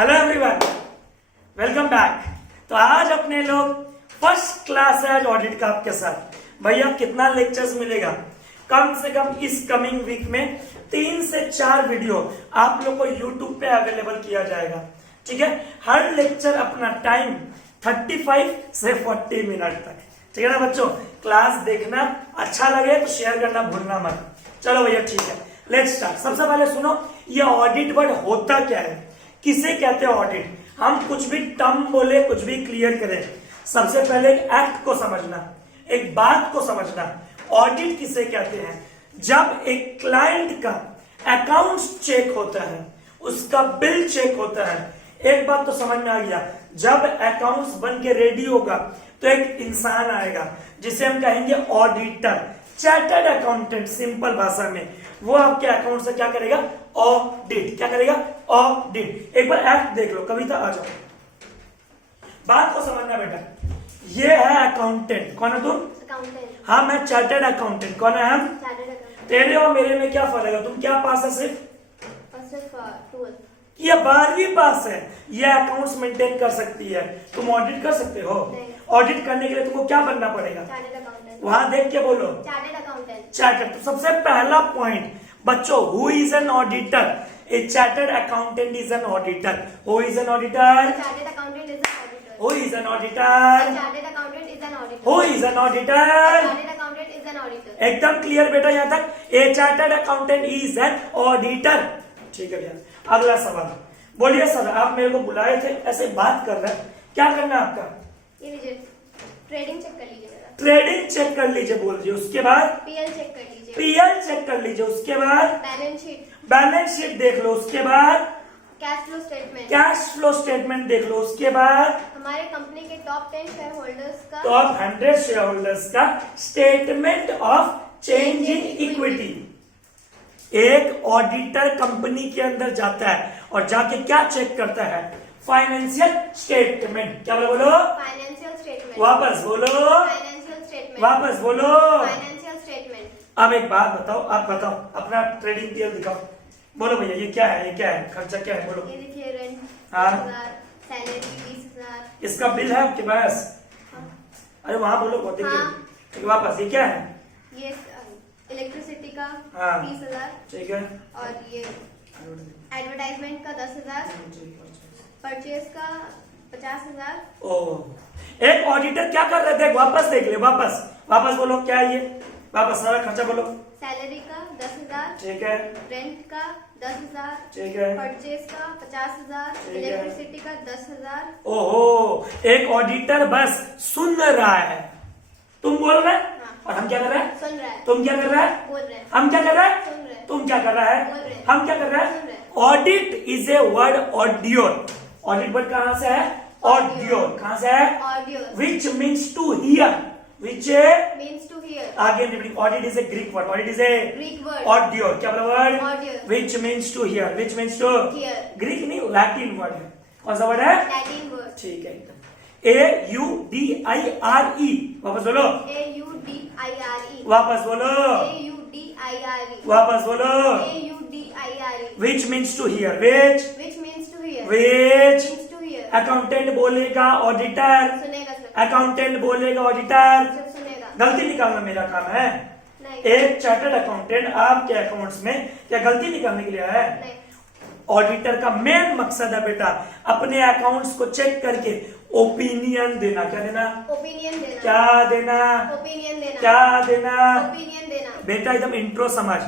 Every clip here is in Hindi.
Hello everyone, welcome back. तो आज अपने लोग फर्स्ट क्लास है आज ऑडिट का आपके साथ। भैया कितना लेक्चर्स मिलेगा? कम से कम इस कमिंग वीक में 3 से 4 वीडियो आप लोग को यूट्यूब पे अवेलेबल किया जाएगा। ठीक है, हर लेक्चर अपना टाइम 35 से 40 मिनट तक। ठीक है ना बच्चों? क्लास देखना, अच्छा लगे तो शेयर करना भूलना मत। चलो भैया ठीक है, लेट्स स्टार्ट। सबसे पहले सुनो, ये ऑडिट वर्ड होता क्या है, किसे कहते हैं ऑडिट? हम कुछ भी टर्म बोले, कुछ भी क्लियर करें, सबसे पहले एक एक्ट को समझना, एक बात को समझना। ऑडिट किसे कहते हैं? जब एक क्लाइंट का अकाउंट्स चेक होता है, उसका बिल चेक होता है। एक बात तो समझ में आ गया, जब अकाउंट्स बन के रेडी होगा तो एक इंसान आएगा जिसे हम कहेंगे ऑडिटर, चार्टर्ड अकाउंटेंट। सिंपल भाषा में वो आपके अकाउंट से क्या करेगा? ऑडिट। क्या करेगा? ऑडिट। एक बार एक्ट देख लो, कविता आ जाओ, बात को समझना बेटा। ये है अकाउंटेंट। कौन है तुम? अकाउंटेंट। हाँ, मैं चार्टर्ड अकाउंटेंट। कौन है हम? Chartered accountant. तेरे और मेरे में क्या फर्क है? तुम क्या पास है? सिर्फ 12th। ये 12वीं पास है। ये अकाउंट्स मेंटेन कर सकती है, तुम ऑडिट कर सकते हो? ऑडिट करने के लिए तुमको क्या बनना पड़ेगा? Chartered accountant. वहां देख के बोलो, चार्टर्ड अकाउंटेंट। चार्टर्ड। तो सबसे पहला पॉइंट बच्चों, who is an auditor? A chartered accountant is an auditor. Who is an auditor? Chartered accountant is an auditor. Who is an auditor? Chartered accountant is an auditor. Who is an auditor? Chartered accountant is an auditor. एकदम क्लियर बेटा यहाँ तक? A chartered accountant is an auditor. ठीक है भैया, अगला सवाल बोलिए। सर आप मेरे को बुलाए थे, ऐसे बात कर रहे हैं, क्या करना है आपका? ये लीजिए, ट्रेडिंग चेक कर लीजिए मेरा। ट्रेडिंग चेक कर लीजिए बोल दीजिए। उसके बाद पीएल चेक कर लीजिए। पीएल चेक कर लीजिए। उसके बाद बैलेंस शीट। बैलेंस शीट देख लो। उसके बाद cash flow statement. Cash flow statement देख लो। उसके बाद हमारे कंपनी के टॉप 10 शेयर होल्डर्स का टॉप 100 शेयर होल्डर्स का statement of change in equity. एक ऑडिटर कंपनी के अंदर जाता है और जाके क्या चेक करता है? Financial statement. क्या बोलो? Financial statement. वापस बोलो, फाइनेंशियल स्टेटमेंट। वापस बोलो। Financial statement. अब एक बात बताओ, आप बताओ अपना ट्रेडिंग पीएल दिखाओ। बोलो भैया, ये क्या है? ये क्या है? खर्चा क्या है? बोलो। ये देखिए, रेंट हाँ। 10,000, सैलरी 20,000। इसका बिल है आपके पास? हाँ। अरे वहां बोलो, वो देखिए। हाँ। ठीक है, वापस ये क्या है? ये इलेक्ट्रिसिटी का हाँ। 30,000। ठीक है, और ये एडवर्टाइजमेंट का 10,000। परचेज का 50,000। ओह, एक ऑडिटर क्या कर रहे थे? वापस देख ले, वापस वापस बोलो, क्या है ये? वापस सारा खर्चा बोलो। सैलरी का 10,000। ठीक है, रेंट का 10,000। ठीक है, परचेज का 50,000। ठीक है। इलेक्ट्रिसिटी का 10,000। ओहो, एक ऑडिटर बस सुन रहा है, तुम बोल रहे हैं और हम क्या कर रहे हैं? सुन रहा है। तुम क्या कर रहे हैं? बोल रहे हैं। हम क्या कर रहे हैं? सुन रहे हैं। तुम क्या कर रहा है? बोल रहे हैं। हम क्या कर रहे सुन हैं? रहे हैं। ऑडिट इज ए वर्ड ऑडियोर। ऑडिट वर्ड कहां से है? ऑडियोर। कहां से है? Audio which means to hear. Which means to hear. आगे repeating, audit is a Greek word. Audit is a Greek word. ऑडियोर। क्या बोला word? Audio which means to hear. Which means to hear. Greek नहीं, लैटिन वर्ड है। कौन सा वर्ड है? Latin word. ठीक है, एकदम। AUDIRE। वापस बोलो, AUDIRE। वापस बोलो, AUDIRE। वापस बोलो। AUDIRE। Which means to hear. Which Which means to hear। which Means to hear। Accountant बोलेगा ऑडिटर, सुनेगा सब। अकाउंटेंट बोलेगा ऑडिटर। सब सुनेगा। गलती निकालना मेरा काम है। नहीं। एक चार्टर्ड अकाउंटेंट आपके अकाउंट्स में क्या गलती निकालने के लिए है? नहीं। ऑडिटर का मेन मकसद है बेटा, अपने अकाउंट्स को चेक करके ओपिनियन देना। क्या देना? ओपिनियन देना। क्या देना? ओपिनियन देना। क्या देना? ओपिनियन देना। बेटा एकदम इंट्रो समझ।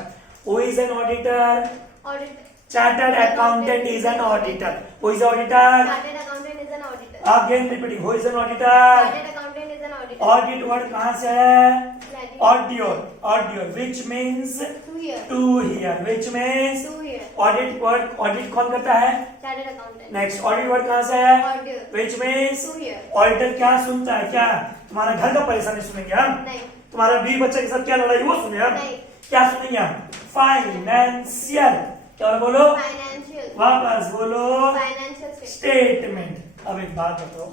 Who is an auditor? Auditor. Chartered accountant is an auditor. Who is auditor? Chartered accountant is an auditor. Again repeating, who is an auditor? Chartered accountant is an auditor. Audit word कहां से है? Latiन। ऑडियोर। ऑडियोर which means To hear। To hear. Which means To hear। Audit word. Audit कौन करता है? Chartered accountant. Next, audit word कहां से है? Audio which means To hear। Auditor क्या सुनता है? क्या तुम्हारा घर का परेशानी सुनेंगे हम? नहीं। तुम्हारा बीवी बच्चे के साथ क्या लड़ाई वो सुने हम? नहीं। क्या सुनेंगे हम? फाइनेंशियल। क्या बोलो? फाइनेंशियल। वापस बोलो। Financial statement. अब एक बात बताओ,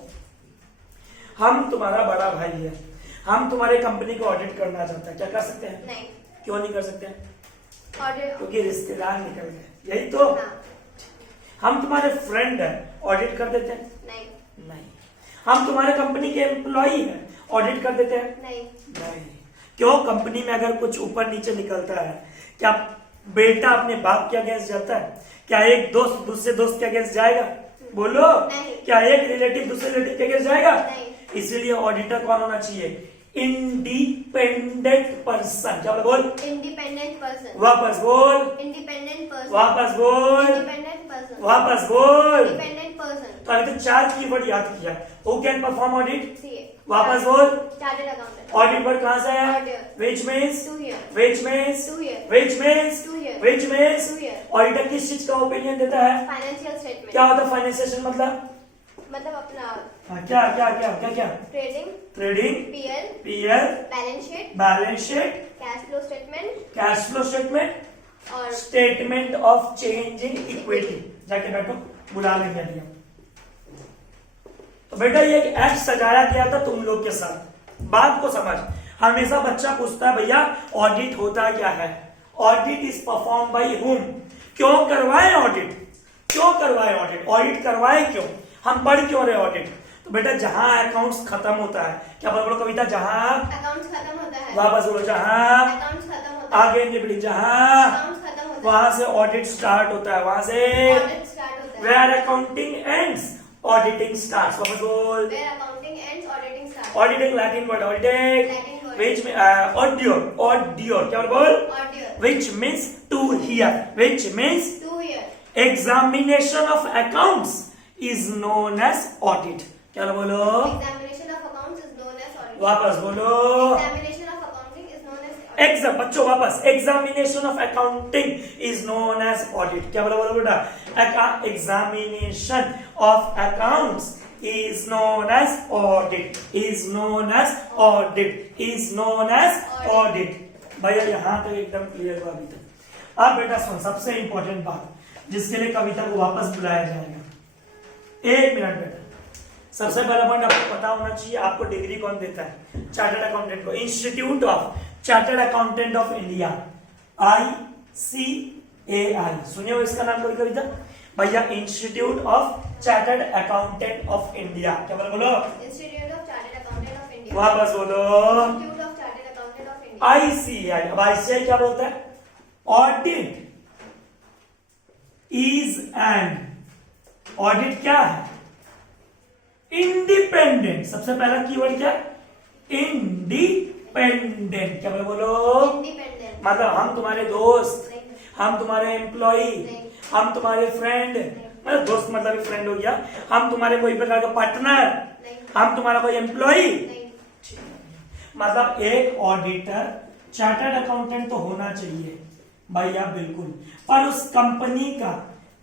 हम तुम्हारा बड़ा भाई है, हम तुम्हारे कंपनी को ऑडिट करना चाहते हैं, क्या कर सकते हैं? नहीं। क्यों नहीं कर सकते? ऑडियो। क्योंकि रिश्तेदार निकल गए, यही तो। हाँ। हम तुम्हारे फ्रेंड हैं, ऑडिट कर देते हैं? नहीं नहीं। हम तुम्हारे कंपनी के एम्प्लॉई हैं, ऑडिट कर देते हैं? नहीं नहीं। क्यों? कंपनी में अगर कुछ ऊपर नीचे निकलता है, क्या बेटा अपने बाप के अगेंस्ट जाता है? क्या एक दोस्त दूसरे दोस्त के अगेंस्ट जाएगा? बोलो। नहीं। क्या एक रिलेटिव दूसरे रिलेटिव के अगेंस्ट जाएगा? नहीं। इसीलिए ऑडिटर कौन होना चाहिए? Independent person. क्या बोल? Independent person. वापस बोल। Independent person. वापस बोल। Independent person. वापस बोल। Independent person. तो अभी तो 4 कीवर्ड याद किया। Who can perform audit? CA. वापस बोल। Chartered accountant. ऑडिट वर्ड कहां से है? Auditor. Which means? 2 years। Which means? 2 years। Which means? 2 years। Which means? 2 years। Auditor किस चीज का ओपिनियन देता है? Financial statement. क्या होता है फाइनेंशियल मतलब? मतलब अपना हाँ, क्या क्या क्या क्या क्या? Trading, trading, PL, PL, balance sheet, balance sheet, cash flow statement cash flow statement, और statement of change in equity. जाके बैठो, बुला लेंगे अभी हम। तो बेटा ये एक एक्ट सजाया गया था तुम लोग के साथ। बात को समझ। हमेशा बच्चा पूछता है भैया ऑडिट होता क्या है? Audit is perform by whom? क्यों करवाए ऑडिट? क्यों करवाए ऑडिट? ऑडिट करवाए क्यों? हम पढ़ क्यों रहे ऑडिट? तो बेटा जहां अकाउंट्स खत्म होता है, क्या बोलो कविता? जहां अकाउंट्स खत्म होता है। वापस बोलो। जहां अकाउंट्स खत्म होता है। आगे निकली, जहां अकाउंट्स खत्म होता है। वहां से ऑडिट स्टार्ट होता है। वहां से ऑडिट स्टार्ट होता है। Where accounting ends auditing starts. वापस बोल। Where accounting ends auditing start. Auditing Latin word auditing, Latin word। which audio audio क्या बोल? Audio. which means to hear, which means 2 years। examination of accounts is known as audit। क्या बोलो? Examination of accounts is known as audit। वापस बोलो। Examination of accounting is known as audit। Exam बच्चों वापस। Examination of accounting is known as audit. क्या बोला बोलो बेटा? Examination of accounts is known as audit, is known as audit, is known as audit। भैया यहाँ तक एकदम क्लियर हुआ अभी तक। अब बेटा सुन, सबसे इंपॉर्टेंट बात जिसके लिए कविता को वापस बुलाया जाएगा। 1 मिनट बेटा। सबसे पहला पॉइंट आपको पता होना चाहिए, आपको डिग्री कौन देता है? चार्टर्ड अकाउंटेंट को। Institute of chartered accountant of India, ICAI। सुनिए हो इसका नाम कभी कविता? भैया institute of chartered accountant of India. क्या बोलो? Institute of chartered accountant of India. वापस बोलो। Institute of chartered accountant of India. ICAI। अब ICAI क्या बोलता है? ऑडिट इज एन, ऑडिट क्या है? इंडिपेंडेंट। सबसे पहला कीवर्ड क्या? इंडिपेंडेंट। क्या बोलो? इंडिपेंडेंट। मतलब हम तुम्हारे दोस्त, नहीं। हम तुम्हारे एम्प्लॉई, नहीं। हम तुम्हारे फ्रेंड, मतलब दोस्त मतलब फ्रेंड हो गया। हम तुम्हारे कोई प्रकार का पार्टनर, नहीं। हम तुम्हारा कोई एम्प्लॉई। नहीं। मतलब एक ऑडिटर चार्टर्ड अकाउंटेंट तो होना चाहिए भैया, बिल्कुल, पर उस कंपनी का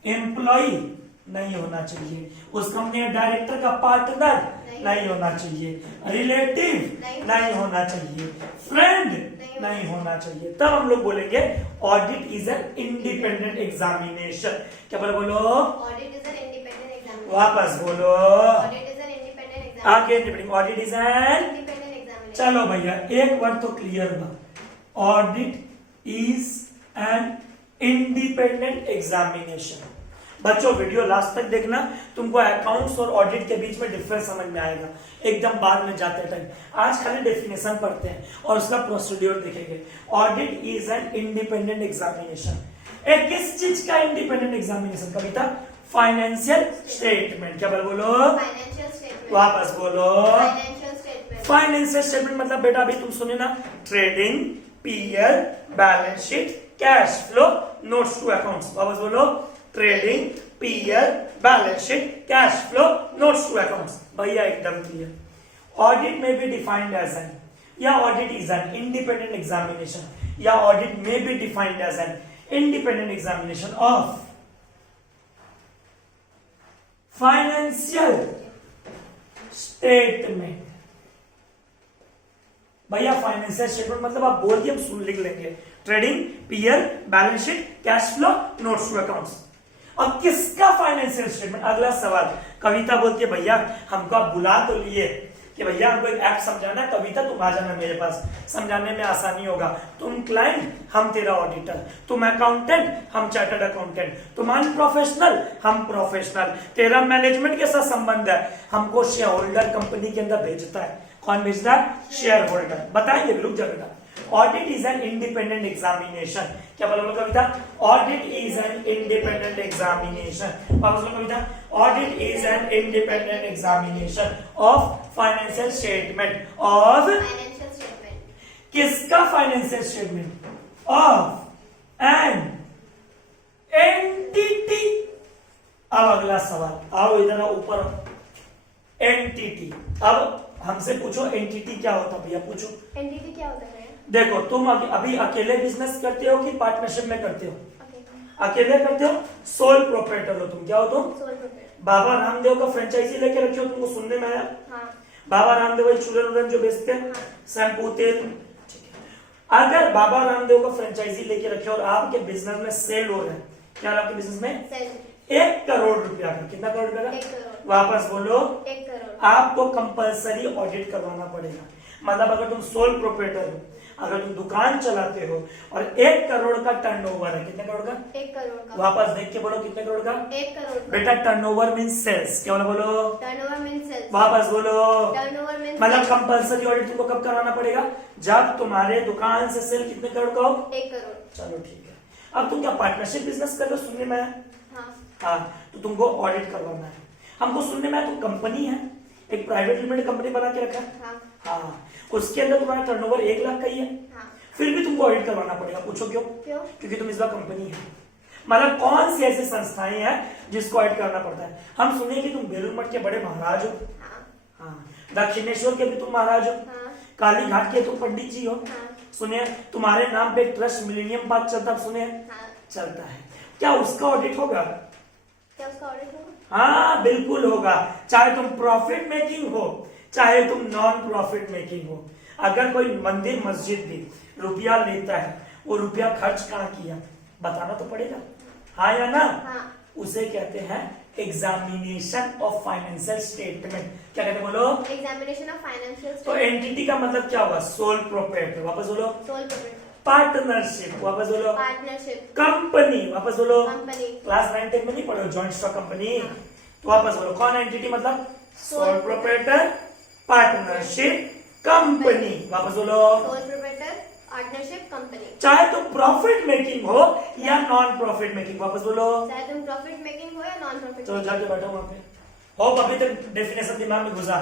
एम्प्लॉय नहीं होना चाहिए, उस कंपनी के डायरेक्टर का पार्टनर नहीं होना चाहिए, रिलेटिव नहीं होना चाहिए, फ्रेंड नहीं होना चाहिए। तब हम लोग बोलेंगे audit is an independent examination. क्या बोलो? Audit is an independent examination. वापस बोलो। Audit is an independent examination. आगे निपटेंगे। Audit is an, independent examination. चलो भैया एक वर्ड तो क्लियर हुआ, audit is an independent examination. बच्चों वीडियो लास्ट तक देखना, तुमको अकाउंट्स और ऑडिट के बीच में डिफरेंस समझ में आएगा एकदम बाद में जाते टाइम। आज खाली डेफिनेशन पढ़ते हैं और उसका प्रोसीड्यूर देखेंगे। Audit is an independent examination. एक किस चीज का independent examination Kavita? Financial statement. क्या बोलो? Financial statement. वापस बोलो। Financial statement. फाइनेंशियल स्टेटमेंट मतलब बेटा अभी तुम सुने ना, trading, PL, balance sheet, cash flow, notes to accounts. वापस बोलो। Trading, PL, balance sheet, cash flow, notes to accounts. भैया एकदम clear. Audit may be defined as an, या audit is an independent examination, या audit may be defined as an independent examination of financial statement. भैया फाइनेंशियल स्टेटमेंट मतलब आप बोल दिए हम सुन लिख लेंगे। Trading, PL, balance sheet, cash flow, notes to accounts. अब किसका फाइनेंशियल स्टेटमेंट? अगला सवाल। कविता बोलती है भैया हमको आप बुला तो लिए, कि भैया हमको एक एक्ट समझाना है, कविता तुम आ जाना मेरे पास, समझाने में आसानी होगा। तुम क्लाइंट, हम तेरा ऑडिटर, तुम अकाउंटेंट, हम चार्टर्ड अकाउंटेंट, तुम अनप्रोफेशनल, हम प्रोफेशनल, तेरा मैनेजमेंट के साथ संबंध है, हमको शेयर होल्डर कंपनी के अंदर भेजता है। कौन भेजता है? Shareholder. बताएंगे, रुक जा बेटा। Audit is an independent examination. क्या बोला Kavita? Audit is an independent examination. वापस बोलो Kavita. Audit is an independent examination of financial statement. Of financial statement. किसका financial statement? Of an entity. अब अगला सवाल, आओ इधर आओ, ऊपर। एंटिटी। अब हमसे पूछो एंटिटी क्या होता है भैया, पूछो। एंटिटी क्या होता है? देखो, तुम अभी अकेले बिजनेस करते हो कि पार्टनरशिप में करते हो? Okay. अकेले करते हो, सोल प्रोप्राइटर हो तुम। क्या हो तुम? Sole proprietor. बाबा रामदेव का फ्रेंचाइजी लेके रखे हो, तुमको सुनने में आया? हाँ। बाबा रामदेव वही चूरन वूरन जो बेचते हैं, शैम्पू तेल। ठीक है। अगर बाबा रामदेव का फ्रेंचाइजी लेके रखे और आपके बिजनेस में सेल हो रहा है, क्या आपके बिजनेस में? सेल। 1 करोड़ रुपया का। कितना करोड़ रुपया का? 1 करोड़। वापस बोलो। 1 करोड़। आपको कंपलसरी ऑडिट करवाना पड़ेगा। मतलब अगर तुम सोल प्रोप्राइटर हो, अगर तुम दुकान चलाते हो और 1 करोड़ का टर्नओवर है, कितने करोड़ का? 1 करोड़ का। वापस देख के बोलो, कितने करोड़ का? 1 करोड़ का। बेटा टर्नओवर मींस सेल्स। क्या बोलो? Turnover means sales. वापस बोलो। टर्नओवर मींस मतलब कंपलसरी ऑडिट तुमको कब करवाना पड़ेगा? जब तुम्हारे दुकान से सेल कितने करोड़ का हो? 1 करोड़। चलो ठीक है। अब तुम क्या पार्टनरशिप बिजनेस कर रहे हो, सुनने में आया? हाँ। हाँ, तो तुमको ऑडिट करवाना है। हमको सुनने में आया तुम कंपनी है, एक प्राइवेट लिमिटेड कंपनी बना के रखा है। हाँ। हाँ, उसके अंदर तुम्हारा टर्नओवर 1 लाख का ही है। हाँ। फिर भी तुमको ऑडिट करवाना पड़ेगा। पूछो क्यों? क्यों? क्योंकि तुम इस बार कंपनी है। मतलब कौन सी ऐसी संस्थाएं हैं जिसको ऑडिट करना पड़ता है? हम सुने कि तुम बेलूर मठ के बड़े महाराज हो। हाँ। हाँ, दक्षिणेश्वर के भी तुम महाराज हो। हाँ। काली घाट के तुम पंडित जी हो। हाँ। सुने तुम्हारे नाम पे ट्रस्ट मिलेनियम पार्क चलता, सुने? हाँ। चलता है। क्या उसका ऑडिट होगा? क्या उसका ऑडिट होगा? हाँ बिल्कुल होगा, चाहे तुम प्रॉफिट मेकिंग हो चाहे तुम नॉन प्रॉफिट मेकिंग हो। अगर कोई मंदिर मस्जिद भी रुपया लेता है, वो रुपया खर्च कहाँ किया बताना तो पड़ेगा, हाँ या ना? हाँ। उसे कहते हैं एग्जामिनेशन ऑफ फाइनेंशियल स्टेटमेंट। क्या कहते हैं बोलो? एग्जामिनेशन ऑफ फाइनेंशियल तो स्टेटमेंट। एंटिटी का मतलब क्या हुआ? Sole proprietor. वापस बोलो। Soul proprietor. पार्टनरशिप। वापस बोलो। पार्टनरशिप। कंपनी। वापस बोलो। कंपनी। क्लास 9 10 में नहीं पढ़ो जॉइंट स्टॉक कंपनी? हाँ। तो वापस बोलो, कौन एंटिटी मतलब? Soul proprietor, partnership, company. वापस बोलो। Soul proprietor, partnership, company. चाहे तुम प्रॉफिट मेकिंग हो या नॉन प्रॉफिट मेकिंग। वापस बोलो। चाहे तुम प्रॉफिट मेकिंग हो या नॉन प्रॉफिट। चलो जाके बैठो वहां पे। हो अभी तक डेफिनेशन दिमाग में घुसा।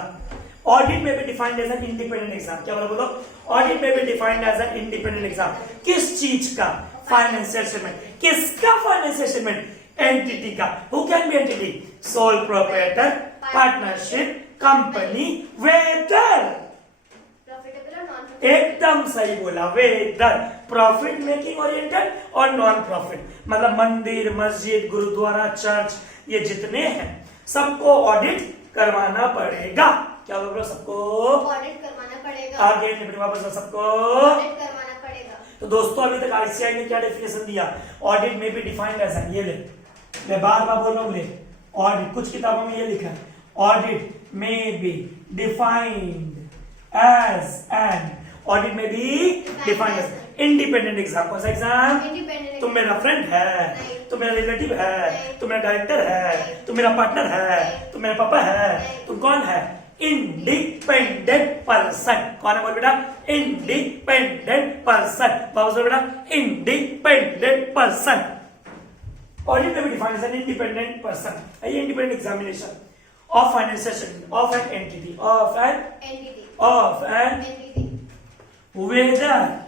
ऑडिट में भी defined as an independent exam. क्या बोलो? ऑडिट में भी defined as an independent exam. किस चीज का? Financial statement. किसका फाइनेंशियल स्टेटमेंट? एंटिटी का। Who can be entity? Sole proprietor, partnership, company, whether. Profitable और नॉन। एकदम सही बोला, वेदर प्रॉफिट मेकिंग ओरिएंटेड और नॉन प्रॉफिट। मतलब मंदिर, मस्जिद, गुरुद्वारा, चर्च, ये जितने हैं सबको ऑडिट करवाना पड़ेगा। क्या बोल रहे हो? सबको ऑडिट करवाना पड़ेगा। आगे वापस सबको ऑडिट करवाना पड़ेगा। तो दोस्तों अभी तक आईसीआई ने क्या डेफिनेशन दिया? ऑडिट में भी डिफाइंड एज एन, ये ले बार बार बोल रहा हूं, ले ऑडिट कुछ किताबों में ये लिखा है, audit may be defined as an, audit में भी डिफाइंड एज इंडिपेंडेंट एग्जाम। कौन सा एग्जाम? इंडिपेंडेंट। तुम मेरा फ्रेंड है, नहीं। तुम मेरा रिलेटिव है, नहीं। तुम मेरा डायरेक्टर है, नहीं। तुम मेरा पार्टनर है, नहीं। तुम मेरा पापा है, नहीं। तुम कौन है? Independent person. कौन है बोल बेटा? Independent person. वापस बोल बेटा, इंडिपेंडेंट पर्सन। ऑडिट में भी defined as an independent person. आइए, independent examination of financial statement of an entity, of an entity. Whether,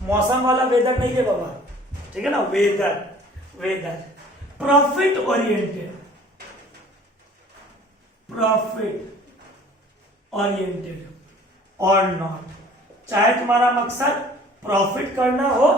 मौसम वाला वेदर नहीं है बाबा, ठीक है ना? वेदर प्रॉफिट ओरिएंटेड, और नॉट। चाहे तुम्हारा मकसद प्रॉफिट करना हो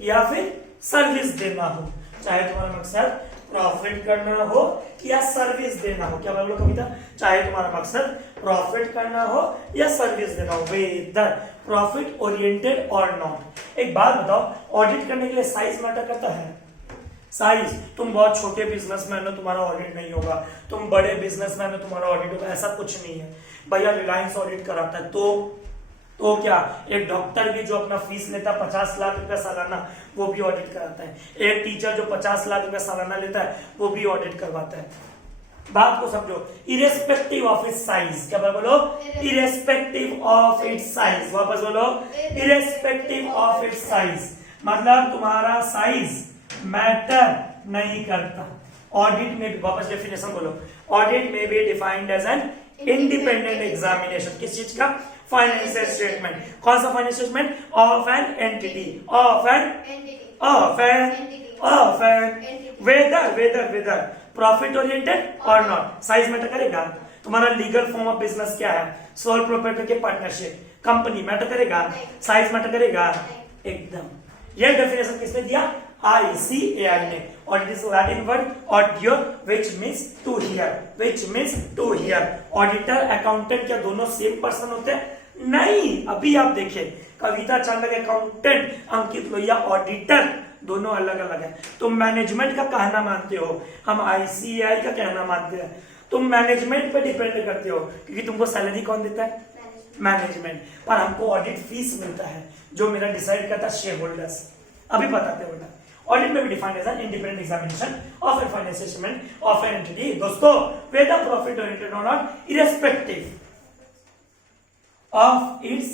या फिर सर्विस देना हो, चाहे तुम्हारा मकसद प्रॉफिट करना हो या सर्विस देना हो। क्या बोलो कविता? चाहे तुम्हारा मकसद प्रॉफिट करना हो या सर्विस देना हो। वेदर प्रॉफिट ओरिएंटेड और नॉट। एक बात बताओ, ऑडिट करने के लिए साइज मैटर करता है? साइज, तुम बहुत छोटे बिजनेसमैन हो तुम्हारा ऑडिट नहीं होगा, तुम बड़े बिजनेसमैन हो तुम्हारा ऑडिट होगा, ऐसा कुछ नहीं है भैया। रिलायंस ऑडिट कराता है तो क्या, एक डॉक्टर भी जो अपना फीस लेता है 50 लाख रुपया सालाना वो भी ऑडिट कराता है, एक टीचर जो 50 लाख रुपया सालाना लेता है वो भी ऑडिट करवाता है। बात को समझो, इरेस्पेक्टिव ऑफ इट्स साइज, क्या बोलो, इरेस्पेक्टिव ऑफ इट्स साइज, वापस बोलो, इरेस्पेक्टिव ऑफ इट्स साइज, मतलब तुम्हारा साइज मैटर नहीं करता। ऑडिट में भी, वापस डेफिनेशन बोलो, ऑडिट में भी defined as an independent examination, किस चीज का, फाइनेंशियल स्टेटमेंट। कौन सा financial statement, of an entity, whether profit oriented और नॉट। साइज मैटर करेगा। तुम्हारा लीगल फॉर्म ऑफ बिजनेस क्या है, सोल प्रोप्राइटर के पार्टनरशिप, कंपनी मैटर करेगा, साइज मैटर करेगा, एकदम। ये डेफिनेशन किसने दिया, ICAI ने। और it is Latin word audio which means to hear, auditor accountant क्या दोनों सेम पर्सन होते हैं, नहीं। अभी आप देखिए, कविता चांदक अकाउंटेंट, अंकित लोहिया ऑडिटर, दोनों अलग अलग है। तुम मैनेजमेंट का कहना मानते हो, हम ICAI का कहना मानते हैं। तुम मैनेजमेंट पे डिपेंड करते हो क्योंकि तुमको सैलरी कौन देता है, मैनेजमेंट, पर हमको ऑडिट फीस मिलता है जो मेरा डिसाइड करता है शेयर होल्डर्स। अभी बताते हो, ऑडिट में भी defined as an independent examination of a financial statement of an entity, दोस्तों, वेदर प्रॉफिट ओरिएंटेड और not, irrespective of its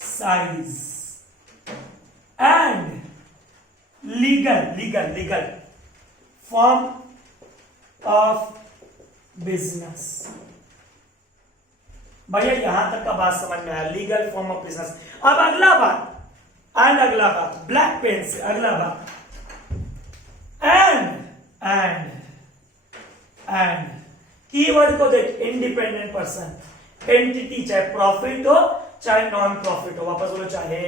size and legal form of business। भैया यहां तक का बात समझ में आया, लीगल फॉर्म ऑफ बिजनेस। अब अगला बात ब्लैक पेन से अगला बात, एंड कीवर्ड को देख, इंडिपेंडेंट पर्सन, एंटिटी, चाहे प्रॉफिट हो चाहे नॉन प्रॉफिट हो, वापस बोलो चाहे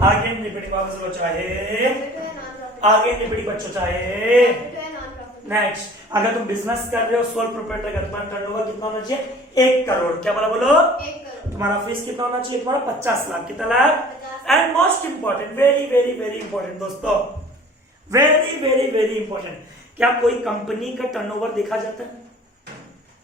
आगे निपटी, वापस बोलो चाहे आगे निपटी बच्चों, चाहे नेक्स्ट। अगर तुम बिजनेस कर रहे हो, सोल प्रोप्राइटर का तुम्हारा टर्नओवर कितना होना चाहिए, 1 करोड़, क्या बोला, बोलो 1 करोड़। तुम्हारा फीस कितना होना चाहिए, तुम्हारा 50 लाख, कितना lakh. And most important, very important दोस्तों, वेरी इंपॉर्टेंट, क्या कोई कंपनी का टर्नओवर देखा जाता है,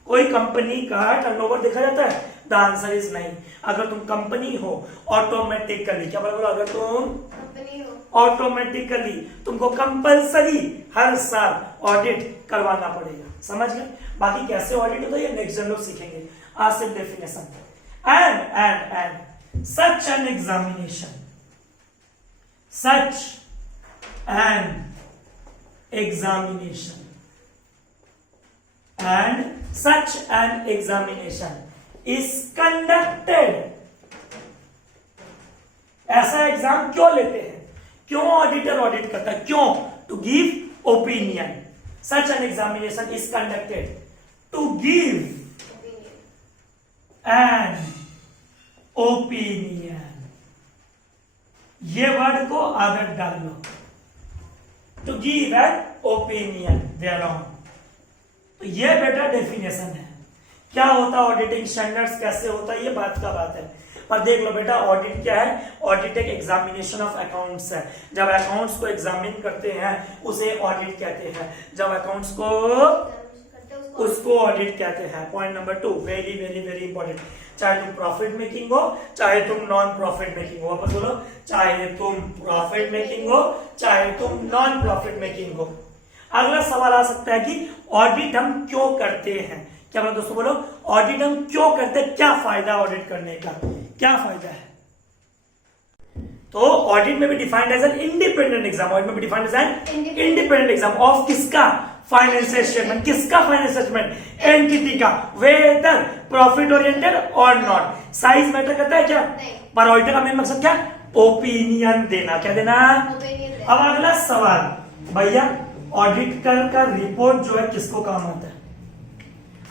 कोई कंपनी का टर्नओवर देखा जाता है, द आंसर इज नहीं। अगर तुम कंपनी हो, ऑटोमेटिकली, क्या बोला, अगर तुम कंपनी हो, ऑटोमेटिकली तुमको कंपलसरी हर साल ऑडिट करवाना पड़ेगा, समझ गए। बाकी कैसे ऑडिट होता है ये नेक्स्ट जन लोग सीखेंगे। आज सिर्फ definition, and such an examination, such an examination and such an examination is conducted। ऐसा एग्जाम क्यों लेते हैं, क्यों ऑडिटर ऑडिट करता है, क्यों, to give opinion. Such an examination is conducted to give an opinion. ये वर्ड को आदत डाल लो, to give an opinion thereon. तो ये बेटा डेफिनेशन है। क्या होता है ऑडिटिंग स्टैंडर्ड्स, कैसे होता है, ये बात है। पर देख लो बेटा, ऑडिट क्या है, ऑडिट एक एग्जामिनेशन ऑफ अकाउंट्स है। जब अकाउंट्स को एग्जामिन करते हैं उसे ऑडिट कहते हैं, जब अकाउंट्स को उसको ऑडिट कहते हैं। Point number 2, very important. चाहे तुम प्रॉफिट मेकिंग हो चाहे तुम नॉन प्रॉफिट मेकिंग हो, वापस बोलो, चाहे तुम प्रॉफिट मेकिंग हो चाहे तुम नॉन प्रॉफिट मेकिंग हो। अगला सवाल आ सकता है कि ऑडिट हम क्यों करते हैं, क्या बोलो दोस्तों, बोलो ऑडिट हम क्यों करते हैं, क्या फायदा ऑडिट करने का, क्या फायदा है। तो ऑडिट में भी defined as an independent exam, audit में भी defined as an independent exam of किसका, फाइनेंशियल स्टेटमेंट, किसका फाइनेंशियल स्टेटमेंट, एंटिटी का, वेदर प्रॉफिट ओरिएंटेड और नॉट। साइज मैटर करता है क्या, पर ऑडिटर का मेन मकसद क्या, ओपिनियन देना, क्या देना। अब अगला सवाल, भैया ऑडिटर का रिपोर्ट जो है किसको काम आता है।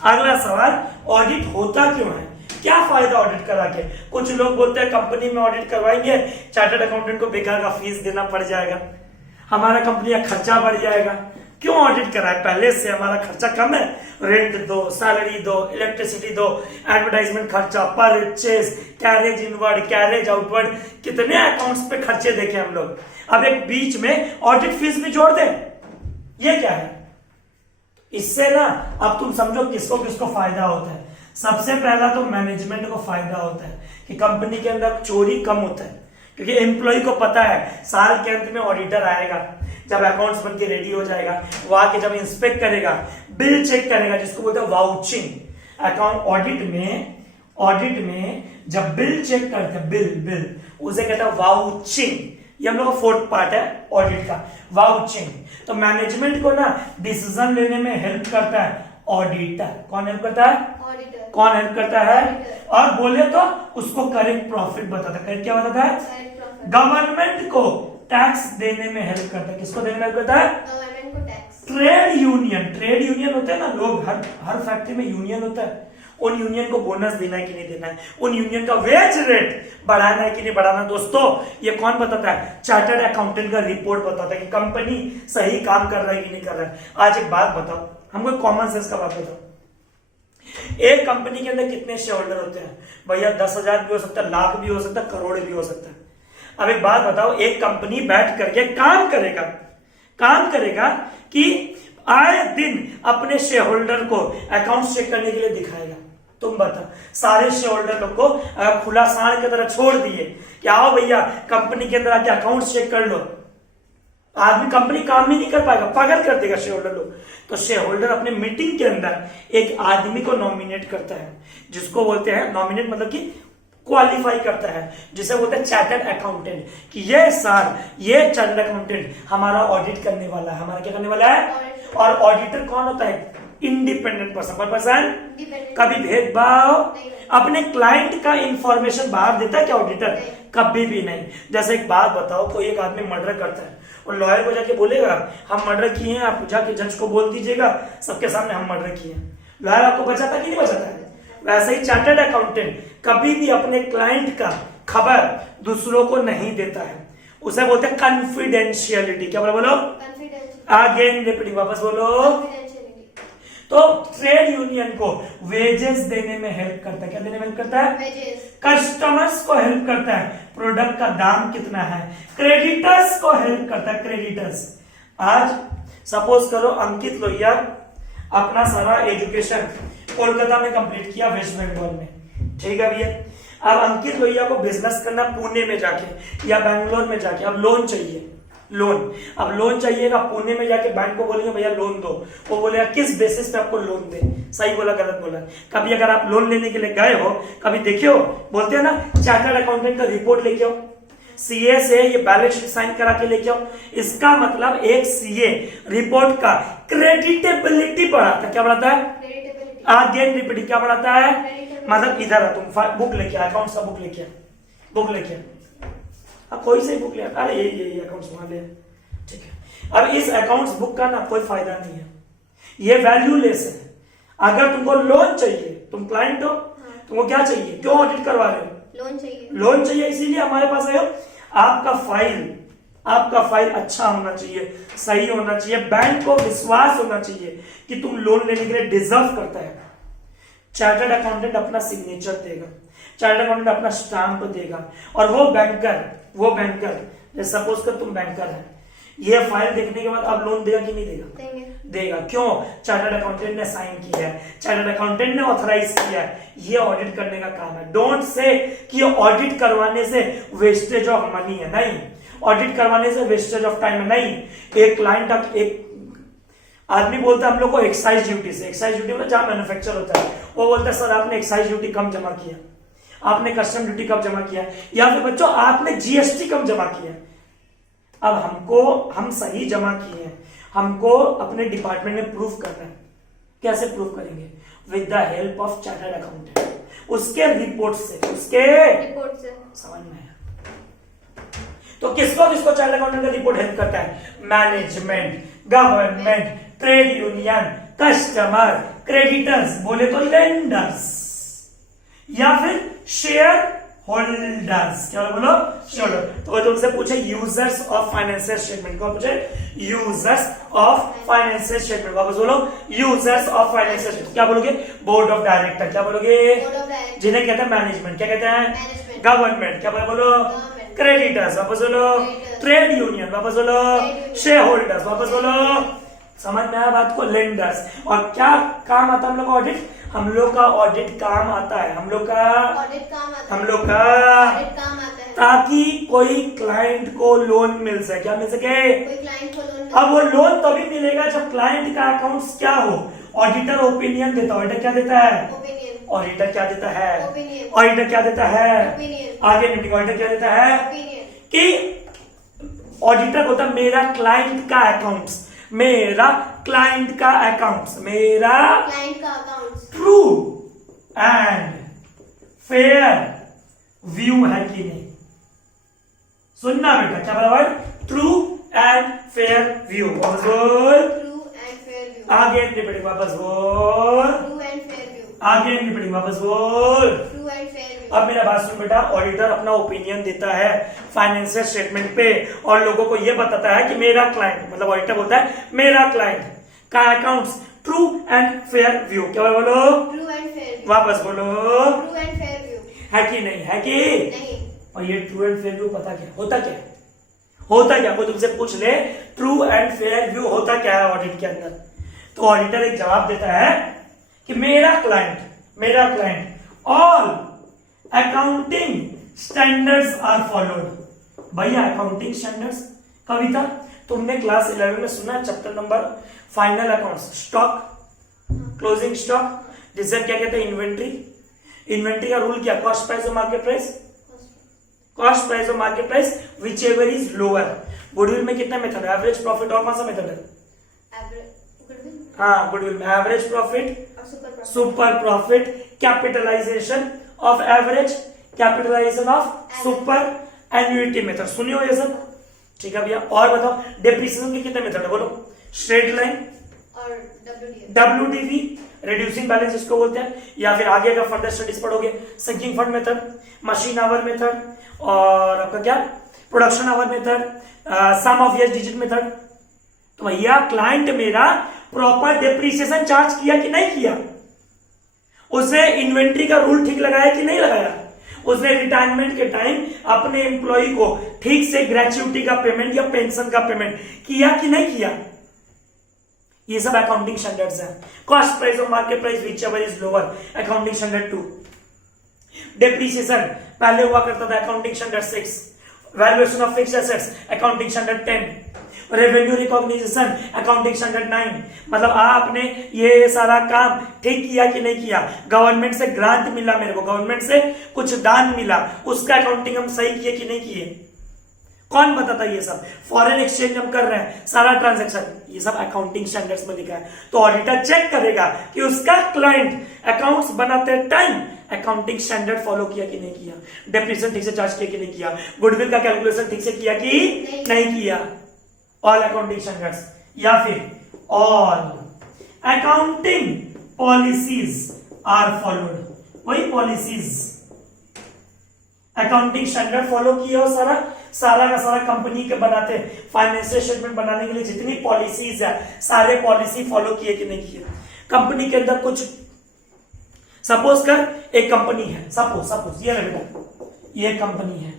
अगला सवाल, ऑडिट होता क्यों है, क्या फायदा ऑडिट करा के। कुछ लोग बोलते हैं कंपनी में ऑडिट करवाएंगे, चार्टर्ड अकाउंटेंट को बेकार का फीस देना पड़ जाएगा, हमारा कंपनी का खर्चा बढ़ जाएगा, क्यों ऑडिट कराए? पहले से हमारा खर्चा कम है, रेंट दो, सैलरी दो, इलेक्ट्रिसिटी दो, एडवर्टाइजमेंट खर्चा, purchase, carriage inward, carriage outward, कितने अकाउंट्स पे खर्चे देखे हम लोग। अब एक बीच में ऑडिट फीस भी जोड़ दें, ये क्या है? इससे ना अब तुम समझो किसको किसको फायदा होता है। सबसे पहला तो मैनेजमेंट को फायदा होता है कि कंपनी के अंदर चोरी कम होता है, क्योंकि एम्प्लॉय को पता है साल के अंत में ऑडिटर आएगा, जब अकाउंट्स बन के रेडी हो जाएगा, वो आके जब इंस्पेक्ट करेगा, बिल चेक करेगा, जिसको बोलते हैं वाउचिंग। अकाउंट ऑडिट में जब बिल चेक करते हैं, बिल उसे कहते हैं वाउचिंग। ये हम लोग का फोर्थ पार्ट है ऑडिट का, वाउचिंग। तो मैनेजमेंट को ना डिसीजन लेने में हेल्प करता है ऑडिटर। कौन हेल्प करता है? ऑडिटर। कौन हेल्प करता है? ऑडिटर। और बोले तो उसको करेक्ट प्रॉफिट बताता है। करेक्ट क्या बताता है? Correct profit. गवर्नमेंट को टैक्स देने में हेल्प करता है। किसको देने में हेल्प करता है? गवर्नमेंट को टैक्स। ट्रेड यूनियन होते हैं ना लोग, हर फैक्ट्री में यूनियन होता है। उन यूनियन को बोनस देना है कि नहीं देना है, उन यूनियन का वेज रेट बढ़ाना है कि नहीं बढ़ाना। दोस्तों ये कौन बताता है? चार्टर्ड अकाउंटेंट का रिपोर्ट बताता है कि कंपनी सही काम कर रहा है कि नहीं कर रहा है। आज एक बात बताओ, हमको कॉमन सेंस का बात बताओ। एक कंपनी के अंदर कितने शेयर होल्डर होते हैं? भैया 10,000 भी हो सकता है, लाख भी हो सकता है, करोड़ भी हो सकता है। अब एक बात बताओ, एक कंपनी बैठ करके काम करेगा कि आए दिन अपने शेयर होल्डर को अकाउंट चेक करने के लिए दिखाएगा। तुम बताओ, सारे शेयर होल्डर लोग को खुला सांड की तरह छोड़ दिए कि आओ भैया कंपनी के अंदर आके अकाउंट चेक कर लो, आदमी कंपनी काम ही नहीं कर पाएगा, पागल कर देगा शेयर होल्डर लोग। तो शेयर होल्डर अपने मीटिंग के अंदर एक आदमी को नॉमिनेट करता है, जिसको बोलते हैं नॉमिनेट, मतलब कि क्वालिफाई करता है, जिसे बोलते हैं चार्टर्ड अकाउंटेंट, कि ये चार्टर्ड अकाउंटेंट हमारा ऑडिट करने वाला है। हमारा क्या करने वाला है? और ऑडिटर कौन होता है? Independent person. कभी भेदभाव, अपने क्लाइंट का इंफॉर्मेशन बाहर देता है क्या ऑडिटर? कभी भी नहीं। जैसे एक बात बताओ, कोई एक आदमी मर्डर करता है और लॉयर को जाके बोलेगा हम मर्डर किए हैं, आप जाके जज को बोल दीजिएगा सबके सामने हम मर्डर किए हैं, लॉयर आपको बचाता कि नहीं बचाता है? वैसे ही चार्टर्ड अकाउंटेंट कभी भी अपने क्लाइंट का खबर दूसरों को नहीं देता है, उसे बोलते हैं कॉन्फिडेंशियलिटी। क्या बोलो? अगेन रिपीटिंग, वापस बोलो। तो ट्रेड यूनियन को वेजेस देने में हेल्प करता है। क्या देने में हेल्प करता है? कस्टमर्स को हेल्प करता है, प्रोडक्ट का दाम कितना है। क्रेडिटर्स को हेल्प करता है, क्रेडिटर्स। आज सपोज करो अंकित लोहिया अपना सारा एजुकेशन कोलकाता में कंप्लीट किया, वेस्ट बंगाल में, ठीक है भैया। अब अंकित लोहिया को बिजनेस करना पुणे में जाके या बैंगलोर में जाके, अब लोन चाहिए, अब लोन चाहिएगा, पुणे में जाके बैंक को बोलेंगे भैया लोन दो, वो बोलेगा किस बेसिस पे आपको लोन दे। सही बोला गलत बोला? कभी अगर आप लोन लेने के लिए गए हो, कभी देखे हो, बोलते हैं ना चार्टर्ड अकाउंटेंट का रिपोर्ट लेके आओ, सीए से ये बैलेंस शीट साइन करा के लेके आओ। इसका मतलब एक सीए रिपोर्ट का क्रेडिटेबिलिटी बढ़ाता है। क्या बढ़ाता है? अगेन रिपीट, क्या बढ़ाता है? मतलब इधर तुम बुक लेके आ, अकाउंट्स का बुक लेके आ, कोई से बुक ले, अरे ये अकाउंट्स वहां ले, ठीक है। अब इस अकाउंट्स बुक का ना कोई फायदा नहीं है, ये वैल्यूलेस है। अगर तुमको लोन चाहिए, तुम क्लाइंट हो, तुमको क्या चाहिए? क्यों ऑडिट करवा रहे हो? लोन चाहिए, इसीलिए हमारे पास आए हो। आपका फाइल अच्छा होना चाहिए, सही होना चाहिए, बैंक को विश्वास होना चाहिए कि तुम लोन लेने के लिए डिजर्व करता है। चार्टर्ड अकाउंटेंट अपना सिग्नेचर देगा, चार्टर्ड अकाउंटेंट अपना स्टाम्प देगा, और वो बैंकर जैसे सपोज कर तुम बैंकर है, ये फाइल देखने के बाद अब लोन देगा कि नहीं देगा? देगा। क्यों? चार्टर्ड अकाउंटेंट ने साइन किया है, चार्टर्ड अकाउंटेंट ने ऑथराइज किया है, ये ऑडिट करने का काम है। डोंट से कि ऑडिट करवाने से वेस्टेज ऑफ मनी है, नहीं। ऑडिट करवाने से वेस्टेज ऑफ टाइम है, नहीं। एक क्लाइंट, एक आदमी बोलता है हम लोग को एक्साइज ड्यूटी से, एक्साइज ड्यूटी मतलब जहां मैन्युफैक्चर होता है, वो बोलता है सर आपने एक्साइज ड्यूटी कम जमा किया, आपने कस्टम ड्यूटी कब जमा किया, या फिर बच्चों आपने जीएसटी कब जमा किया। अब हम सही जमा किए हैं, हमको अपने डिपार्टमेंट में प्रूफ करना है। कैसे प्रूफ करेंगे? With the help of chartered accountant, उसके रिपोर्ट से समझ में आया? तो किसको चार्टर्ड अकाउंटेंट का रिपोर्ट हेल्प करता है? Management, government, trade union, customer, creditors, बोले तो लेंडर्स, या फिर शेयर होल्डर्स। क्या बोलो? शेयर। तो तुमसे पूछे यूजर्स ऑफ फाइनेंशियल स्टेटमेंट, कौन पूछे? Users of financial statement. वापस बोलो, यूजर्स ऑफ फाइनेंशियल स्टेटमेंट। क्या बोलोगे? Board of director. क्या बोलोगे? बोर्ड ऑफ डायरेक्टर, जिन्हें कहते हैं मैनेजमेंट। क्या कहते हैं? Management, government. क्या बोलो? Government, creditors. वापस बोलो, क्रेडिटर्स, ट्रेड यूनियन। वापस बोलो, ट्रेड यूनियन, शेयर होल्डर्स। वापस बोलो, समझ में आया बात को? लेंडर्स। और क्या काम आता है हम लोग का? ऑडिट। हम लोग का ऑडिट काम आता है, हम लोग का ऑडिट काम आता है, हम लोग का ऑडिट काम आता है, ताकि कोई क्लाइंट को लोन मिल सके। क्या मिल सके? कोई क्लाइंट को लोन, अब वो लोन तभी मिलेगा जब क्लाइंट का अकाउंट्स क्या हो। ऑडिटर ओपिनियन देता है। ऑडिटर क्या देता है? ओपिनियन, ऑडिटर क्या देता है? ओपिनियन, ऑडिटर क्या देता है? ओपिनियन, आगे मीटिंग ऑडिटर क्या देता है? ओपिनियन, कि ऑडिटर होता है मेरा क्लाइंट का अकाउंट्स, मेरा क्लाइंट का अकाउंट्स, मेरा क्लाइंट का accounts true and fair view है कि नहीं। सुनना बेटा, क्या बराबर? True and fair view. वापस बोल, ट्रू एंड फेयर व्यू, आगे रिपीटिंग। वापस बोल, ट्रू एंड फेयर व्यू, आगे रिपीटिंग। वापस बोल। True and fair view. अब मेरा बात सुन बेटा, ऑडिटर अपना ओपिनियन देता है फाइनेंशियल स्टेटमेंट पे और लोगों को यह बताता है कि मेरा क्लाइंट, मतलब ऑडिटर बोलता है मेरा क्लाइंट का accounts true and fair view. क्या बोलो? ट्रू एंड फेयर व्यू, वापस बोलो, ट्रू एंड फेयर व्यू। है कि नहीं? है कि नहीं? और ये ट्रू एंड फेयर व्यू पता क्या होता? क्या होता? क्या कोई तुमसे पूछ ले ट्रू एंड फेयर व्यू होता क्या है ऑडिट के अंदर, तो ऑडिटर एक जवाब देता है कि मेरा client all accounting standards are followed. भैया अकाउंटिंग स्टैंडर्ड्स कविता तुमने क्लास 11 में सुना chapter number final accounts, stock, closing stock, जिसे क्या कहते हैं? इन्वेंट्री। इन्वेंट्री का रूल क्या? कॉस्ट प्राइस और मार्केट प्राइस। कॉस्ट प्राइस और market price whichever is lower. Goodwill में कितना मेथड है? एवरेज प्रॉफिट और कौन सा मेथड है? हाँ, गुडविल में average profit, super profit, capitalization of average, capitalization of super, annuity method. सुनियो ये सब? ठीक है भैया। और बताओ डेप्रिसिएशन के कितने मेथड है? बोलो। स्ट्रेट लाइन और WDV, रिड्यूसिंग बैलेंस जिसको बोलते हैं, या फिर आगे अगर फर्दर स्टडीज पढ़ोगे sinking fund method, machine hour method, और आपका क्या production hour method, sum of years digit method. तो भैया क्लाइंट मेरा प्रॉपर डेप्रिसिएशन चार्ज किया कि नहीं किया? उसने इन्वेंट्री का रूल ठीक लगाया कि नहीं लगाया? उसने रिटायरमेंट के टाइम अपने एम्प्लॉय को ठीक से ग्रेच्युटी का पेमेंट या पेंशन का पेमेंट किया कि नहीं किया? ये सब अकाउंटिंग स्टैंडर्ड्स हैं। कॉस्ट प्राइस और market price whichever is lower, accounting standard 2। Depreciation पहले हुआ करता था, accounting standard 6। Valuation of fixed assets, accounting standard 10। Revenue recognition, accounting standard 9। मतलब आपने ये सारा काम ठीक किया कि नहीं किया? गवर्नमेंट से ग्रांट मिला, मेरे को गवर्नमेंट से कुछ दान मिला, उसका अकाउंटिंग हम सही किए कि नहीं किए? कौन बताता ये सब? फॉरेन एक्सचेंज हम कर रहे हैं, सारा ट्रांजैक्शन, ये सब अकाउंटिंग स्टैंडर्ड्स में लिखा है। तो ऑडिटर चेक करेगा कि उसका क्लाइंट अकाउंट्स बनाते टाइम अकाउंटिंग स्टैंडर्ड फॉलो किया कि नहीं किया, डेप्रिसिएशन ठीक से चार्ज किया कि नहीं किया, गुडविल का कैलकुलेशन ठीक से किया कि नहीं किया। ऑल अकाउंटिंग स्टैंडर्ड्स, या फिर all accounting policies are followed. वही पॉलिसीज अकाउंटिंग स्टैंडर्ड फॉलो किया हो, सारा का सारा कंपनी के बनाते फाइनेंशियल स्टेटमेंट बनाने के लिए जितनी पॉलिसीज है सारे पॉलिसी फॉलो किए कि नहीं किए। कंपनी के अंदर कुछ, सपोज कर एक कंपनी है, सपोज ये बेटा ये कंपनी है।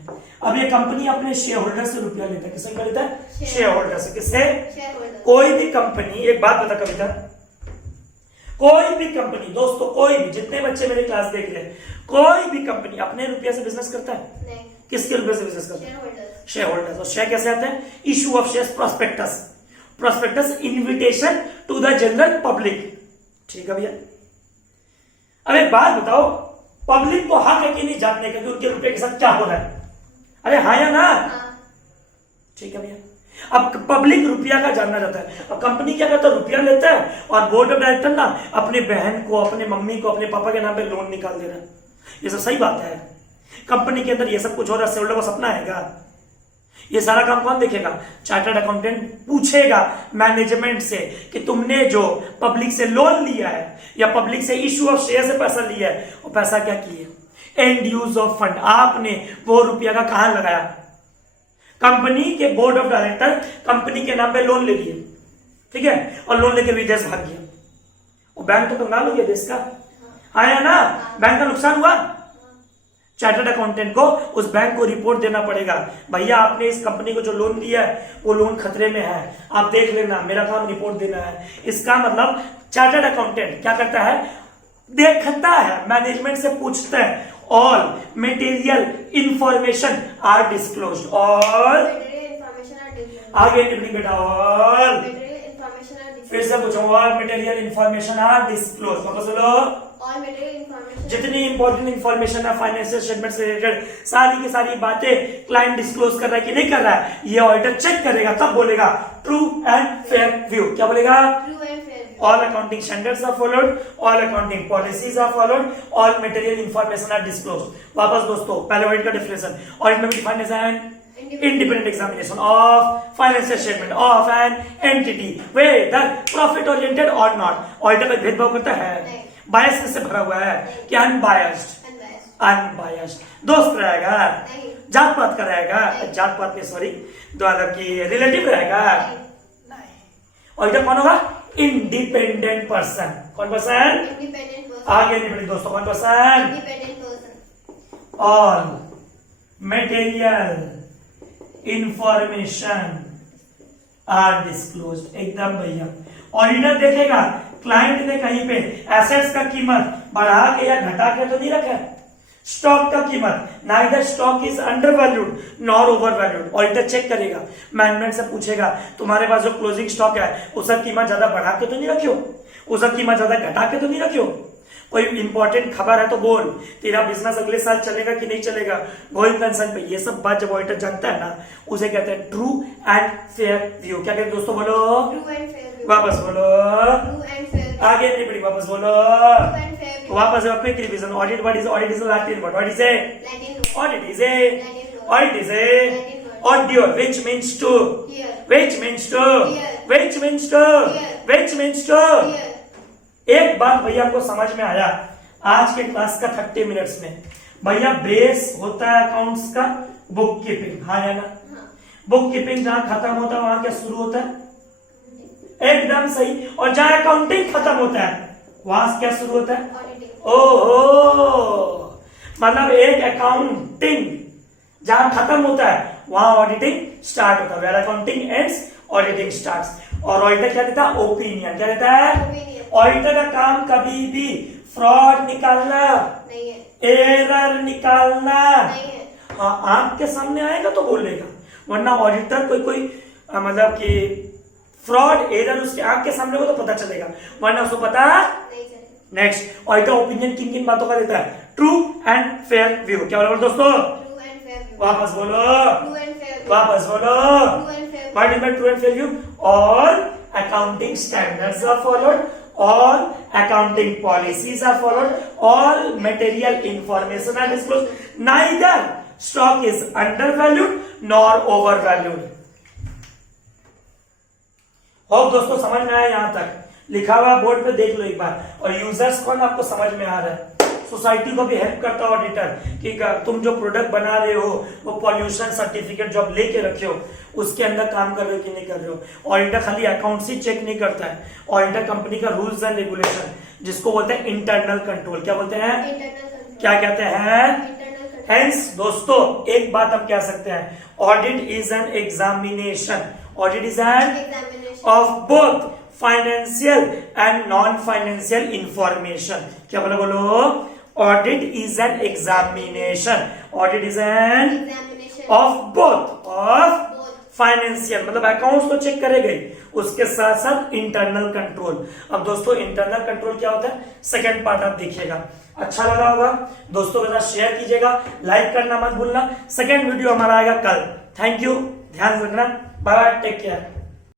अब ये कंपनी अपने शेयर होल्डर से रुपया लेता है। किससे लेता है? शेयर होल्डर से। किससे? कोई भी कंपनी, एक बात बता कविता, कोई भी कंपनी, दोस्तों कोई भी, जितने बच्चे मेरे क्लास देख रहे हैं, कोई भी कंपनी अपने रुपया से बिजनेस करता है? नहीं। किसके रुपये से बिजनेस करता है? Share holders. और शेयर कैसे आते हैं? Issue of share, prospectus, invitation to the general public. ठीक है भैया। अब एक बात बताओ, पब्लिक को हक है कि नहीं जानने का कि उनके रुपये के साथ क्या हो रहा है? अरे हाँ या ना? ठीक है भैया। अब पब्लिक रुपया का जानना चाहता है, अब कंपनी क्या करता है? रुपया लेता है और बोर्ड ऑफ डायरेक्टर ना अपने बहन को, अपने मम्मी को, अपने पापा के नाम पे लोन निकाल दे रहा है। ये सब सही बात है? कंपनी के अंदर ये सब कुछ हो रहा है, शेयरहोल्डर को सपना आएगा? ये सारा काम कौन देखेगा? चार्टर्ड अकाउंटेंट पूछेगा मैनेजमेंट से कि तुमने जो पब्लिक से लोन लिया है या पब्लिक से इशू ऑफ शेयर से पैसा लिया है, वो पैसा क्या किए? एंड यूज ऑफ फंड, आपने वो रुपया का कहां लगाया? कंपनी के बोर्ड ऑफ डायरेक्टर कंपनी के नाम पे लोन ले लिए, ठीक है, और लोन लेके विदेश भाग गया, वो बैंक तो कंगाल हो गया देश का, आया ना, बैंक का नुकसान हुआ। चार्टर्ड अकाउंटेंट को उस बैंक को रिपोर्ट देना पड़ेगा, भैया आपने इस कंपनी को जो लोन दिया है वो लोन खतरे में है, आप देख लेना, मेरा काम रिपोर्ट देना है। इसका मतलब चार्टर्ड अकाउंटेंट क्या करता है? देखता है, मैनेजमेंट से पूछता है, all material information are disclosed, all आगे टिप्पणी बेटा, ऑल फिर से पूछो, all material information are disclosed, वापस बोलो, जितनी इंपॉर्टेंट इंफॉर्मेशन है फाइनेंशियल स्टेटमेंट से रिलेटेड सारी की सारी बातें क्लाइंट डिस्क्लोज कर रहा है कि नहीं कर रहा है, ये ऑडिटर चेक करेगा, तब बोलेगा ट्रू एंड फेयर व्यू। क्या बोलेगा? All accounting standards are followed, all accounting policies are followed, all material information are disclosed. वापस दोस्तों, पहले ऑडिट का डेफिनेशन, ऑडिट में भी define as an independent examination of financial statement of an entity whether profit oriented or not. Auditor का भेदभाव करता है, बायस से भरा हुआ है कि अनबायस्ड, अनबायस्ड दोस्त रहेगा, जात पात का रहेगा, जात पात में सॉरी मतलब कि रिलेटिव रहेगा, ऑडिटर कौन होगा? Independent person. कौन पर्सन? आगे नहीं दोस्तों, कौन person? All material information are disclosed, एकदम भैया। ऑडिटर देखेगा क्लाइंट ने कहीं पे एसेट्स का कीमत बढ़ा के या घटा के तो नहीं रखा है, स्टॉक का कीमत, neither stock is undervalued nor overvalued, auditor check करेगा, मैनेजमेंट से पूछेगा तुम्हारे पास जो क्लोजिंग स्टॉक है उसका कीमत ज्यादा बढ़ा के तो नहीं रखियो, उसका कीमत ज्यादा घटा के तो नहीं रखियो, कोई इंपॉर्टेंट खबर है तो बोल, तेरा बिजनेस अगले साल चलेगा कि नहीं चलेगा, गोइंग कंसर्न पे। ये सब बात जब ऑडिटर जानता है ना, उसे कहते हैं ट्रू एंड फेयर व्यू। क्या कहते हैं दोस्तों? बोलो, वापस बोलो, आगे नहीं पड़ी, वापस बोलो, वापस quick revision. Audit what is audit? Is Latin word, what is it? Audit is A, audit is A audio which means to, which means to, which means to, which means to। एक बात भैया आपको समझ में आया आज के क्लास का 30 मिनट्स में? भैया बेस होता है अकाउंट्स का बुक कीपिंग, हाँ या ना? बुक कीपिंग जहां खत्म होता है वहां क्या शुरू होता है? एकदम सही। और जहां अकाउंटिंग खत्म होता है वहां क्या शुरू होता है? ओहो, मतलब एक अकाउंटिंग जहां खत्म होता है वहां ऑडिटिंग स्टार्ट होता है, where accounting ends auditing starts. और ऑडिटर क्या देता है? ओपिनियन। क्या देता है? ऑडिटर का काम कभी भी फ्रॉड निकालना नहीं है, एरर निकालना नहीं है। हाँ, आंख के सामने आएगा तो बोलेगा, वरना ऑडिटर कोई मतलब कि फ्रॉड एरर उसके आंख के सामने हो तो पता चलेगा, वरना उसको पता नहीं चलेगा। नेक्स्ट, ऑडिटर ओपिनियन किन किन बातों का देता है? True and fair view. क्या बोला दोस्तों? वापस बोलो, वापस बोलो, what is true and fair view? All accounting standards are followed, all accounting policies are followed, all material information are disclosed, neither stock is undervalued nor overvalued। Hope दोस्तों समझ में आया? यहां तक लिखा हुआ बोर्ड पे देख लो एक बार। और यूजर्स कौन आपको समझ में आ रहा है? सोसाइटी को भी हेल्प करता हो ऑडिटर कि तुम जो प्रोडक्ट बना रहे हो वो पॉल्यूशन सर्टिफिकेट जो आप लेके रखे हो उसके अंदर काम कर रहे हो कि नहीं कर रहे हो। ऑडिटर खाली अकाउंट्स ही चेक नहीं करता है, ऑडिटर कंपनी का रूल्स एंड रेगुलेशन जिसको बोलते हैं इंटरनल कंट्रोल। क्या बोलते हैं? क्या कहते हैं? हेंस दोस्तों एक बात हम कह सकते हैं, audit is an examination, audit is N of both financial and non financial information. क्या बोलो? बोलो, audit is an examination, audit is N of both, of financial मतलब अकाउंट्स तो चेक करेगा ही, उसके साथ साथ इंटरनल कंट्रोल। अब दोस्तों इंटरनल कंट्रोल क्या होता है सेकंड पार्ट आप देखिएगा, अच्छा लगा होगा, दोस्तों के साथ शेयर कीजिएगा, लाइक करना मत भूलना। सेकंड वीडियो हमारा आएगा कल। थैंक यू, ध्यान रखना, बाय बाय, टेक केयर।